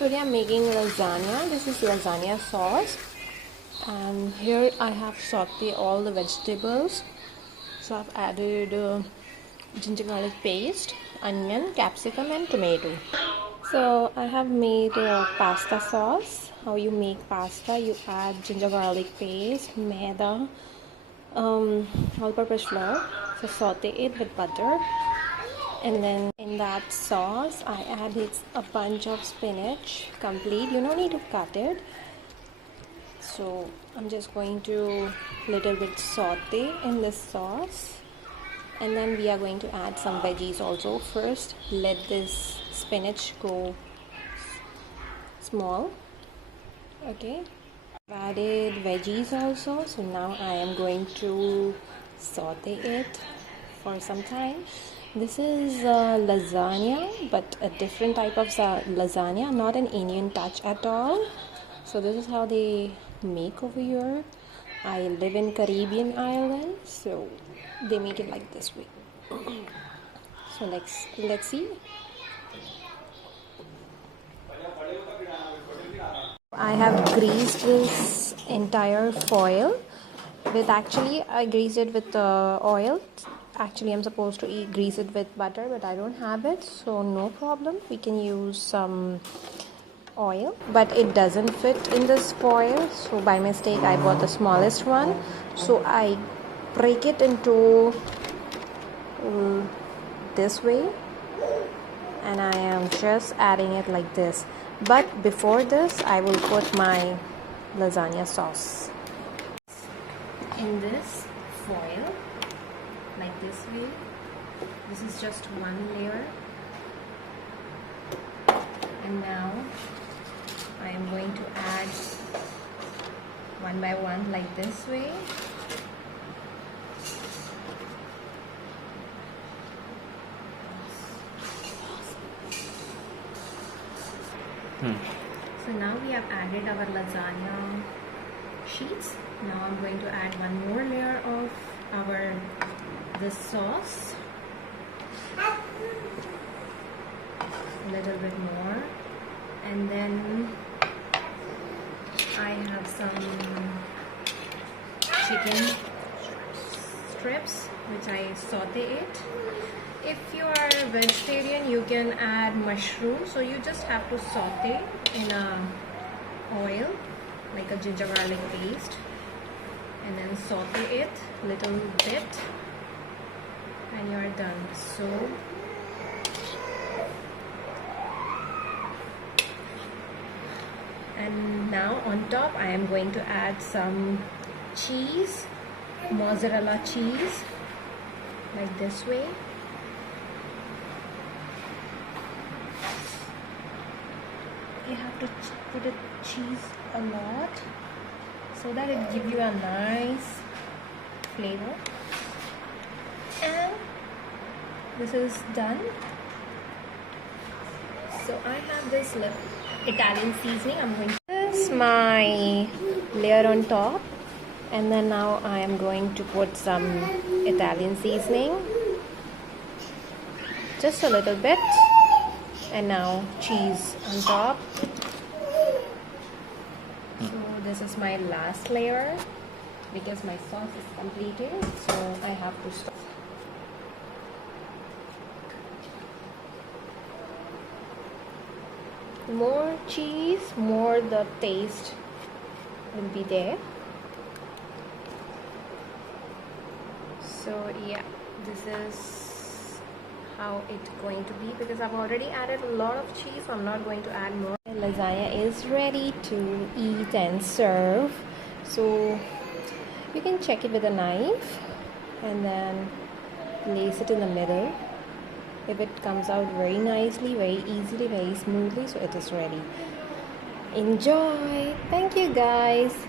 Today I'm making lasagna. This is lasagna sauce, and here I have sauteed all the vegetables. So I've added ginger garlic paste, onion, capsicum and tomato. So I have made pasta sauce. How you make pasta: you add ginger garlic paste, maida, all-purpose flour. So saute it with butter, and then in that sauce I added a bunch of spinach, complete. You don't need to cut it. So I'm just going to little bit saute in this sauce, and then we are going to add some veggies also. First let this spinach go small. Okay, I've added veggies also, so now I am going to saute it for some time. This is lasagna, but a different type of lasagna, not an Indian touch at all. So this is how they make over here. I live in Caribbean island, so they make it like this way. So let's see. I have greased this entire foil with, actually I greased it with oil. Actually I'm supposed to grease it with butter, but I don't have it, so no problem, we can use some oil, but it doesn't fit in this foil. So by mistake I bought the smallest one, so I break it into this way, and I am just adding it like this. But before this I will put my lasagna sauce in this foil like this way. This is just one layer, and now I am going to add one by one like this way. So now we have added our lasagna sheets. Now I'm going to add one more layer of this sauce, a little bit more, and then I have some chicken strips which I saute it. If you are vegetarian, you can add mushroom, so you just have to saute in oil like a ginger garlic paste, and then saute it little bit, and you are done. So and now on top I am going to add some cheese, mozzarella cheese, like this way. You have to put the cheese a lot so that it gives you a nice flavor. And this is done. So I have this Italian seasoning. I'm going to this my layer on top, and then now I am going to put some Italian seasoning, just a little bit, and now cheese on top. So this is my last layer because my sauce is completed, so I have to stop. More cheese, more the taste will be there. So yeah, this is how it's going to be, because I've already added a lot of cheese, so I'm not going to add more. Lasagna is ready to eat and serve. So you can check it with a knife and then place it in the middle. If it comes out very nicely, very easily, very smoothly, so it is ready. Enjoy. Thank you guys.